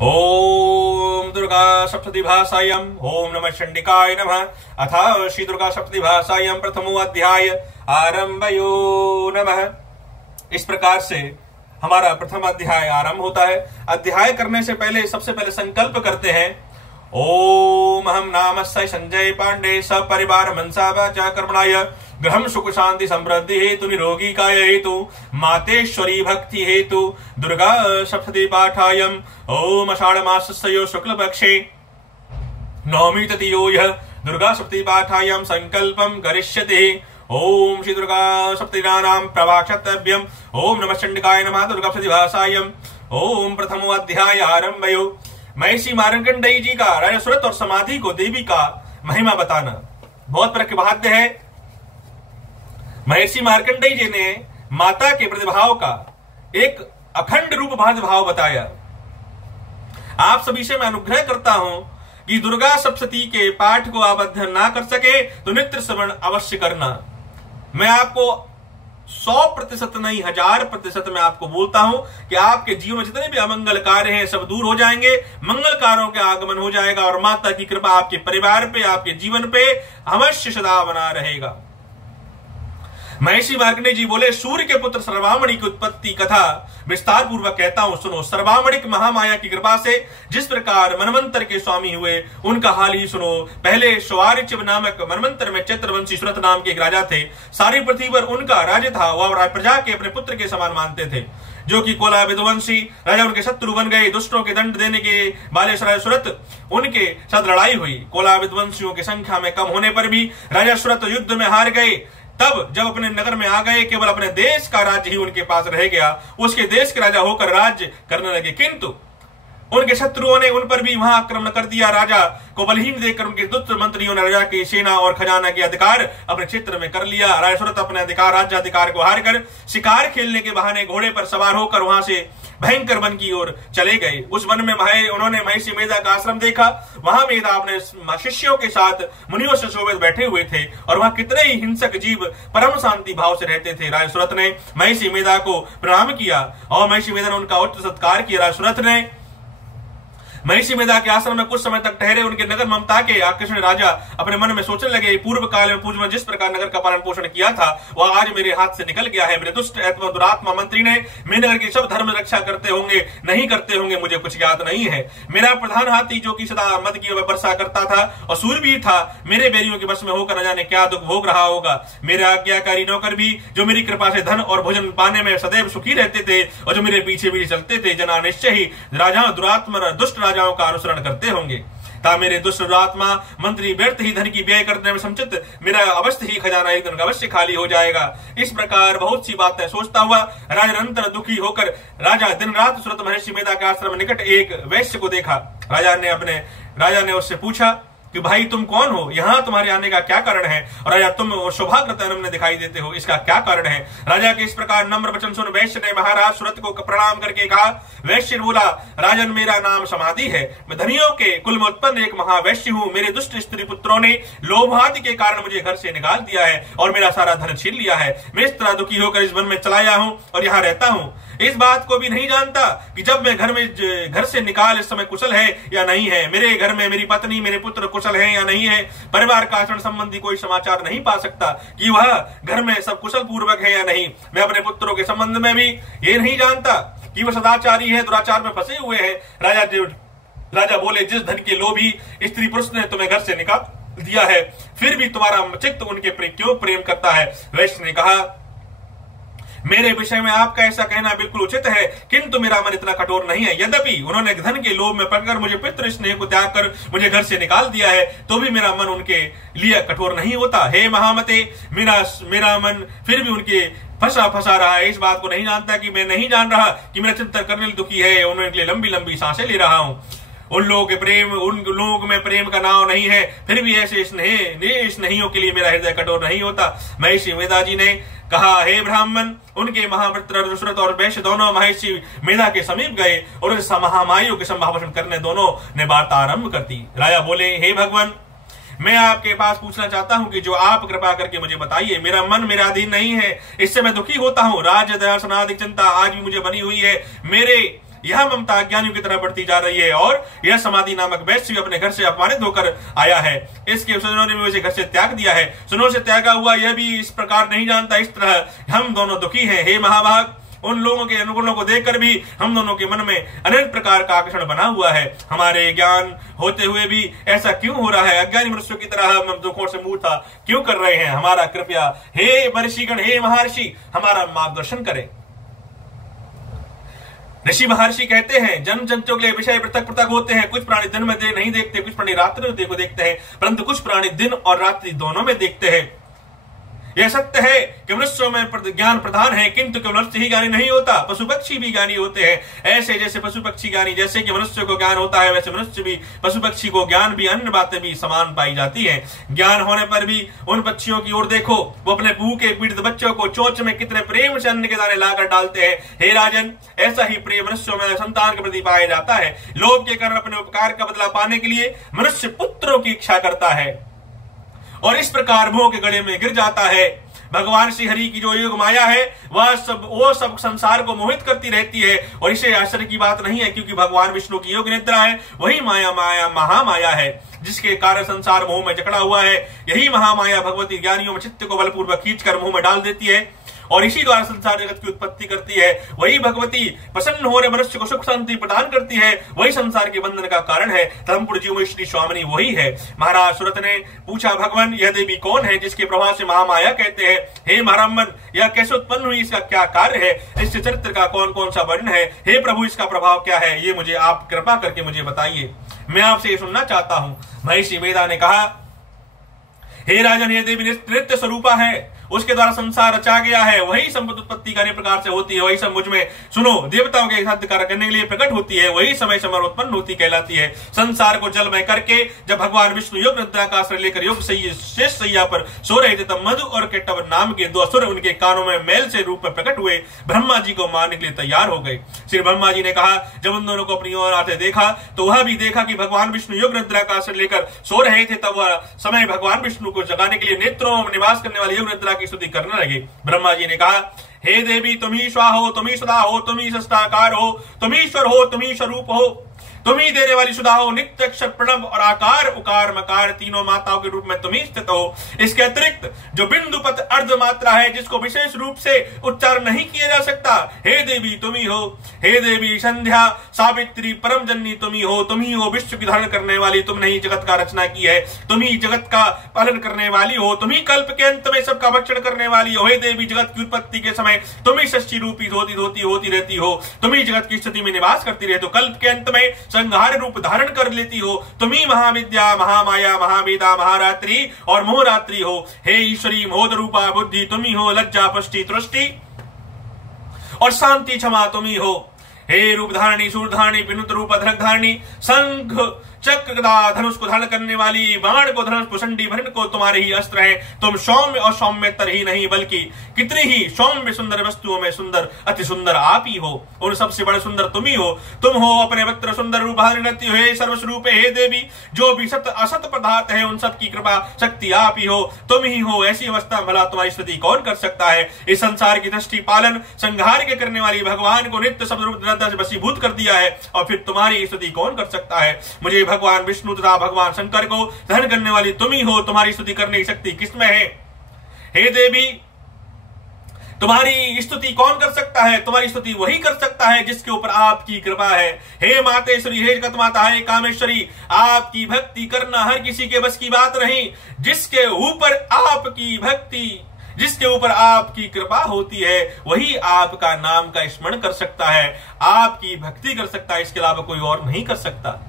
ओम दुर्गा सप्तति भाषायाम ओम नमः चंडिकाय नमः। अथ श्री दुर्गा सप्तति भाषायाम प्रथमो अध्याय आरंभयो नमः। इस प्रकार से हमारा प्रथम अध्याय आरंभ होता है। अध्याय करने से पहले सबसे पहले संकल्प करते हैं। ओम हम नामस्य संजय पांडे सपरिवार मनसा वाचा कर्मणाय ग्रहम सुख शांति समृद्धि हेतु निरोगी काय हेतु मातेश्वरी भक्ति हेतु दुर्गा सप्तति पाठायम ओम आषाढ़ मासस्य शुक्ल पक्षे नवमी तृतीयो यः दुर्गा सप्तति पाठायम संकल्पम करिष्यति। ओम श्री दुर्गा सप्ततीनाम प्रभाषतव्यम। ओम नमः चंडिकाय नमः। दुर्गा सप्तति भाषायम ओम प्रथमो अध्याय आरंभयो। महर्षि मार्कंडेय जी का राजा सुरत और समाधि को देवी का महिमा बताना बहुत प्रतिभाद्य है। महर्षि मार्कंडेय जी ने माता के प्रतिभाव का एक अखंड रूप भाव बताया। आप सभी से मैं अनुग्रह करता हूं कि दुर्गा सप्तती के पाठ को आप अध्ययन ना कर सके तो नित्य श्रवण अवश्य करना। मैं आपको 100% नहीं 1000% मैं आपको बोलता हूं कि आपके जीवन में जितने भी अमंगल कार्य हैं सब दूर हो जाएंगे, मंगल कार्यों के आगमन हो जाएगा और माता की कृपा आपके परिवार पे, आपके जीवन पे अवश्य सदा बना रहेगा। महर्षि मार्कंडेय जी बोले, सूर्य के पुत्र सर्वामणि की उत्पत्ति कथा विस्तार पूर्वक कहता हूं, सुनो। सर्वामणिक महामाया की कृपा से जिस प्रकार मनवंतर के स्वामी हुए उनका हाल ही सुनो। पहले श्वारिचव नामक मनवंतर में चैत्रवंशी सुरत नाम के एक राजा थे। सारी पृथ्वी पर उनका राज्य था। वह प्रजा के अपने पुत्र के समान मानते थे, जो कि कोला विध्वंसी राजा उनके शत्रु बन गए। दुष्टों के दंड देने के वाले सुरत उनके साथ लड़ाई हुई। कोला विध्वंसियों की संख्या में कम होने पर भी राजा सुरत युद्ध में हार गए। तब जब अपने नगर में आ गए, केवल अपने देश का राज्य ही उनके पास रह गया। उसके देश के राजा होकर राज्य करने लगे, किंतु उनके शत्रुओं ने उन पर भी वहां आक्रमण कर दिया। राजा को बलहीन देखकर उनके दुष्ट मंत्रियों ने राजा की सेना और खजाना के अधिकार अपने क्षेत्र में कर लिया। राजा सुरत अपने राज्य अधिकार को हार कर शिकार खेलने के बहाने घोड़े पर सवार होकर वहां से भयंकर वन की ओर चले गए। उस वन में उन्होंने महर्षि मेधा का आश्रम देखा। वहां मेधा अपने शिष्यों के साथ मुनियों से शोभित बैठे हुए थे और वहां कितने ही हिंसक जीव परम शांति भाव से रहते थे। राजा सुरत ने महर्षि मेधा को प्रणाम किया और महर्षि मेधा ने उनका उच्च सत्कार किया। राजा सुरत ने महर्षि मेधा के आश्रम में कुछ समय तक ठहरे। उनके नगर ममता के आकर्षण राजा अपने मन में सोचने लगे, पूर्व काल में पूर्व में जिस प्रकार नगर का पालन पोषण किया था वह आज मेरे हाथ से निकल गया है। मेरे दुष्ट दुरात्मा मंत्री ने मेरे नगर की सब धर्म रक्षा करते होंगे, नहीं करते होंगे, मुझे कुछ ज्ञात नहीं है। मेरा प्रधान हाथी जो कि सदा मद की वर्षा करता था और सूरवीर था, मेरे बैरियों के बस में होकर न जाने क्या दुख भोग रहा होगा। मेरे आज्ञाकारी नौकर भी जो मेरी कृपा से धन और भोजन पाने में सदैव सुखी रहते थे और जो मेरे पीछे भी चलते थे, जना निश्चय ही राजा दुरात्मा दुष्ट राजाओं का अनुसरण करते होंगे। ता मेरे दुष्ट दुरात्मा मंत्री व्यर्थ ही धन की व्यय करने में संचित मेरा अवश्य ही खजाना एक दिन अवश्य खाली हो जाएगा। इस प्रकार बहुत सी बातें सोचता हुआ राजा निरंतर दुखी होकर राजा दिन रात सुरत महर्षि मेधा के आश्रम निकट एक वैश्य को देखा। राजा ने उससे पूछा कि भाई तुम कौन हो, यहाँ तुम्हारे आने का क्या कारण है? और राजा तुम शोभाग्रत नम्र दिखाई देते हो, इसका क्या कारण है? राजा के इस प्रकार नम्र वचन सुन वैश्य ने महाराज सुरत को प्रणाम करके कहा। वैश्य ने बोला, राजन मेरा नाम समाधि है, मैं धनियों के कुल में उत्पन्न एक महावैश्य हूँ। मेरे दुष्ट स्त्री पुत्रों ने लोभादि के कारण मुझे घर से निकाल दिया है और मेरा सारा धन छीन लिया है। मैं इस तरह दुखी होकर इस वन में चला आया हूँ और यहाँ रहता हूँ। इस बात को भी नहीं जानता कि जब मैं घर से निकाल इस समय कुशल है या नहीं है। मेरे घर में मेरी पत्नी मेरे पुत्र कुशल है या नहीं है। परिवार का आचरण संबंधी कोई समाचार नहीं पा सकता कि वह घर में सब कुशल पूर्वक है या नहीं। मैं अपने पुत्रों के संबंध में भी ये नहीं जानता कि वह सदाचारी है, दुराचार में फंसे हुए हैं। राजा बोले, जिस धन के लोभी स्त्री पुरुष ने तुम्हें घर से निकाल दिया है, फिर भी तुम्हारा चित्त उनके क्यों प्रेम करता है? वैश्य ने कहा, मेरे विषय में आपका ऐसा कहना बिल्कुल उचित है, किंतु मेरा मन इतना कठोर नहीं है। यद्यपि उन्होंने धन के लोभ में पड़कर मुझे पितृ स्नेह को त्याग कर मुझे घर से निकाल दिया है, तो भी मेरा मन उनके लिए कठोर नहीं होता। हे महामते, मेरा मन फिर भी उनके फंसा रहा है। इस बात को नहीं जानता कि मैं नहीं जान रहा कि मेरा चिंतन करने दुखी है, उनके लिए लंबी लंबी सांसें ले रहा हूँ। उन लोगों में प्रेम का नाव नहीं है, फिर भी ऐसे स्नेहियों के लिए मेरा हृदय कठोर नहीं होता। महर्षि मेधा जी ने कहा, हे ब्राह्मण, उनके महामित्र सुरत और वैश्य दोनों महर्षि मेधा के समीप गए और उस महामायु के संभाषण करने दोनों ने बात आरंभ कर दी। राजा बोले, हे भगवान, मैं आपके पास पूछना चाहता हूं कि जो आप कृपा करके मुझे बताइए। मेरा मन मेरे अधीन नहीं है, इससे मैं दुखी होता हूँ। राज दया सनाधिक चिंता आज भी मुझे बनी हुई है। मेरे यह ममता अज्ञानियों की तरह बढ़ती जा रही है और यह समाधि नामक वैश्य अपने घर से अपमानित होकर आया है। इसके सुनों ने मुझे घर से त्याग दिया है। सुनो से त्यागा हुआ यह भी इस प्रकार नहीं जानता। इस तरह हम दोनों दुखी हैं। हे महाभाग, उन लोगों के अनुगुणों को देखकर भी हम दोनों के मन में अनेक प्रकार का आकर्षण बना हुआ है। हमारे ज्ञान होते हुए भी ऐसा क्यों हो रहा है? अज्ञानी मनुष्यों की तरह हम दुखों से मूर्छा क्यों कर रहे हैं? हमारा कृपया हे महर्षिगण, हे महर्षि, हमारा मार्गदर्शन करें। ऋषि महर्षि कहते हैं, जन्म जंतुओं के लिए विषय पृथक पृथक होते हैं। कुछ प्राणी दिन में नहीं देखते, कुछ प्राणी रात्रि को देखते हैं, परंतु कुछ प्राणी दिन और रात्रि दोनों में देखते हैं। यह सत्य है कि मनुष्यों में ज्ञान प्रधान है, किंतु केवल मनुष्य ही ज्ञानी नहीं होता, पशु पक्षी भी ज्ञानी होते हैं। ऐसे जैसे पशु पक्षी ज्ञानी, जैसे कि मनुष्य को ज्ञान होता है, वैसे मनुष्य भी पशु पक्षी को ज्ञान भी अन्य बातें भी समान पाई जाती है। ज्ञान होने पर भी उन पक्षियों की ओर देखो, वो अपने भूखे पीड़ित बच्चों को चोंच में कितने प्रेम से अन्न के दाने लाकर डालते हैं। हे राजन, ऐसा ही प्रेम मनुष्यों में संतान के प्रति पाया जाता है। लोभ के कारण अपने उपकार का बदला पाने के लिए मनुष्य पुत्रों की इच्छा करता है और इस प्रकार मोह के गड़े में गिर जाता है। भगवान श्री हरि की जो योग माया है वह सब संसार को मोहित करती रहती है और इसे आश्चर्य की बात नहीं है, क्योंकि भगवान विष्णु की योग निद्रा है, वही माया महामाया है जिसके कारण संसार मोह में जकड़ा हुआ है। यही महामाया भगवती ज्ञानियों में चित्त को बलपूर्वक खींचकर मुंह में डाल देती है और इसी द्वारा संसार जगत की उत्पत्ति करती है। वही भगवती प्रसन्न हो रहे मनुष्य को सुख शांति प्रदान करती है, वही संसार के बंधन का कारण है। धर्मपुर जीव श्री स्वामिनी वही है। महाराज सुरत ने पूछा, भगवान यह देवी कौन है जिसके प्रभाव से महामाया कहते हैं? हे महारामन, यह कैसे उत्पन्न हुई, इसका क्या कार्य है, इसके चरित्र का कौन कौन सा वर्ण है? हे प्रभु, इसका प्रभाव क्या है, ये मुझे आप कृपा करके मुझे बताइए, मैं आपसे ये सुनना चाहता हूं। महर्षि वेदा ने कहा, हे राजन, ये देवी नृत्य स्वरूपा है, उसके द्वारा संसार रचा गया है, वही संपत्ति उत्पत्ति कार्य प्रकार से होती है, वही सब मुझ में सुनो देवताओं के साथ कार्य करने के लिए प्रकट होती है, वही समय समय उत्पन्न होती कहलाती है। संसार को जल में करके जब भगवान विष्णु योग निद्रा का आश्रय लेकर योग शेष सैया पर सो रहे थे, तब मधु और केटव नाम के दो असुर उनके कानों में मैल से रूप में प्रकट हुए, ब्रह्मा जी को मारने के लिए तैयार हो गए। श्री ब्रह्मा जी ने कहा, जब उन दोनों को अपनी ओर आते देखा तो वह भी देखा कि भगवान विष्णु योग निद्रा का आश्रय लेकर सो रहे थे। तब वह समय भगवान विष्णु को जगाने के लिए नेत्रों में निवास करने वाले योग निद्रा की स्तुति करने लगे। ब्रह्मा जी ने कहा, हे देवी, तुम ही स्वा हो, तुम ही सदा हो, तुम ही सष्टाकार हो, तुम ईश्वर हो, तुम ही स्वरूप हो, तुम ही देने वाली सुधा हो, नित्य अक्षर प्रणव और आकार उकार मकार तीनों माताओं के रूप में तुम ही स्थित हो। इसके अतिरिक्त जो बिंदुपत अर्ध मात्रा है जिसको विशेष रूप से उच्चारण नहीं किया जा सकता, हे देवी तुम ही हो। हे देवी संध्या सावित्री परम जननी तुम ही हो, तुम ही हो विश्व की धारण करने वाली, तुमने ही जगत का रचना की है, तुम ही जगत का पालन करने वाली हो, तुम ही कल्प के अंत में सबका भक्षण करने वाली हो। हे देवी, जगत की उत्पत्ति के समय तुम ही षष्ठी रूपी होती रहती हो, तुम ही जगत की स्थिति में निवास करती रहती हो, कल्प के अंत में संहार रूप धारण कर लेती हो, तुम ही महाविद्या महामाया महावेदा महारात्रि और मोहरात्रि हो। हे ईश्वरी मोद रूपा बुद्धि तुम ही हो, लज्जा पुष्टि तुष्टि और शांति क्षमा तुम ही हो। हे रूप धारणी सूरधारणी विनुत रूप अधरक धारणी शंख चक्र गदा धनुष को धारण करने वाली, बाण को धनुष पुषंडी भरण को तुम्हारे ही अस्त्र है। तुम सौम्य और सौम्यतर ही नहीं बल्कि कितनी ही सौम्य सुंदर वस्तुओं में सुंदर अति सुंदर आप ही हो, उन सबसे बड़े सुंदर तुम ही हो। तुम हो अपने वक्त्र सुंदर रूप धारण करती हो। हे सर्वस्वरूप, हे देवी, जो भी सत असत पदार्थ है उन सब की कृपा शक्ति आप ही हो, तुम ही हो। ऐसी अवस्था भला तुम्हारी स्तुति कौन कर सकता है? इस संसार की दृष्टि पालन संहार के करने वाली भगवान को नित्य सब रूप से वशीभूत कर दिया है, और फिर तुम्हारी स्तुति कौन कर सकता है? मुझे भगवान विष्णु तथा भगवान शंकर को धारण करने वाली तुम ही हो, तुम्हारी स्तुति करने की शक्ति किसमें है? हे देवी, तुम्हारी स्तुति कौन कर सकता है? तुम्हारी स्तुति वही कर सकता है जिसके ऊपर आपकी कृपा है। हे मातेश्वरी, हे जगत माता, हे कामेश्वरी, आपकी भक्ति करना हर किसी के बस की बात नहीं। जिसके ऊपर आपकी भक्ति, जिसके ऊपर आपकी कृपा होती है, वही आपका नाम का स्मरण कर सकता है, आपकी भक्ति कर सकता है, इसके अलावा कोई और नहीं कर सकता।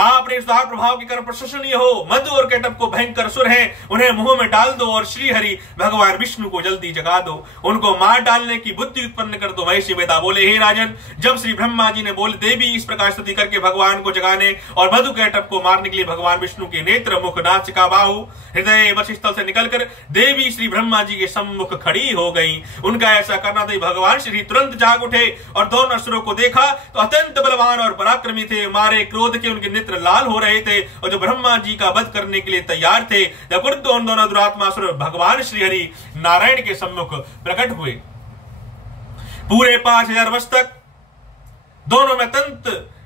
आपने सुधार प्रभाव के कारण प्रशंसनीय हो। मधु और केटव को भयंकर असुर हैं, उन्हें मुंह में डाल दो और श्री हरि भगवान विष्णु को जल्दी जगा दो, उनको मार डालने की बुद्धि उत्पन्न कर दो। महर्षि वेदा बोले, हे राजन, जब श्री ब्रह्मा जी ने बोले देवी इस प्रकार स्तुति करके भगवान को जगाने और मधु केटव को मारने के लिए भगवान विष्णु के नेत्र मुख नासिका बाहु हृदय वक्षस्थल से निकलकर देवी श्री ब्रह्मा जी के सम्मुख खड़ी हो गई। उनका ऐसा करना देख भगवान श्री तुरंत जाग उठे और दोनों असुरों को देखा तो अत्यंत बलवान और पराक्रमी थे, मारे क्रोध के उनके लाल हो रहे थे और जो ब्रह्मा जी का वध करने के लिए तैयार थे। जब दोनों दुरात्मासुर भगवान श्री हरि नारायण के सम्मुख प्रकट हुए। पूरे 5000 वर्ष तक दोनों में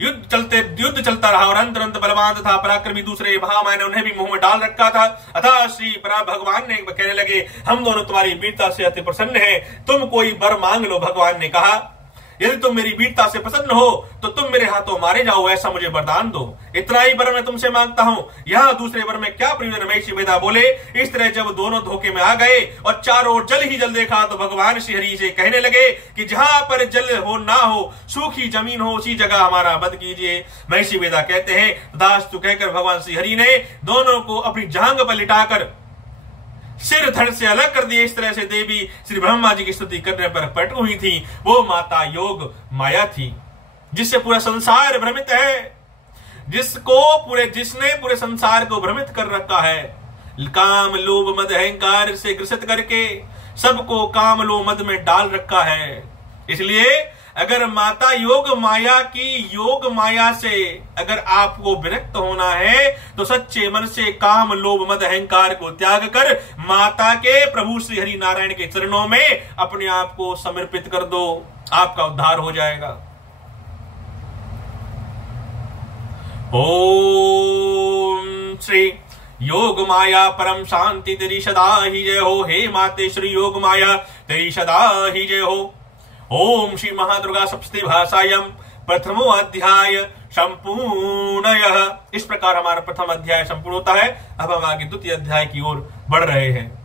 युद्ध चलता रहा और अंत बलवान था पराक्रमी दूसरे महामाया ने उन्हें भी मुंह में डाल रखा था। अतः श्री परा भगवान ने कहने लगे, हम दोनों तुम्हारी वीरता से अति प्रसन्न हैं, तुम कोई वर मांग लो। भगवान ने कहा, यदि तुम मेरी वीरता से प्रसन्न हो तो तुम मेरे हाथों मारे जाओ, ऐसा मुझे वरदान दो। इतना ही वर मैं तुमसे मांगता हूं, यह दूसरे वर में क्या प्रयोजन। महिषी वेदा बोले। इस तरह जब दोनों धोखे में आ गए और चारों ओर जल ही जल देखा तो भगवान श्री हरि से कहने लगे कि जहां पर जल हो ना हो, सूखी जमीन हो, उसी जगह हमारा वध कीजिए। महिषी वेदा कहते हैं, तथास्तु कहकर भगवान श्री हरि ने दोनों को अपनी जांग पर लिटाकर सिर धड़ से अलग कर दिए। इस तरह से देवी श्री ब्रह्मा जी की स्तुति करने पर प्रकट हुई थी। वो माता योग माया थी, जिससे पूरा संसार भ्रमित है, जिसने पूरे संसार को भ्रमित कर रखा है। काम लोभ मद अहंकार से ग्रसित करके सबको काम लोभ मद में डाल रखा है। इसलिए अगर माता योग माया की योग माया से अगर आपको विरक्त होना है तो सच्चे मन से काम लोभ मद अहंकार को त्याग कर माता के प्रभु श्री हरि नारायण के चरणों में अपने आप को समर्पित कर दो, आपका उद्धार हो जाएगा। ओम श्री योग माया परम शांति तेरी सदा ही जय हो। हे माते श्री योग माया तेरी सदा ही जय हो। ओम श्री महादुर्गा सप्तशती भाषायां प्रथमो अध्याय संपूर्णयः। इस प्रकार हमारा प्रथम अध्याय संपूर्ण होता है। अब हम आगे द्वितीय अध्याय की ओर बढ़ रहे हैं।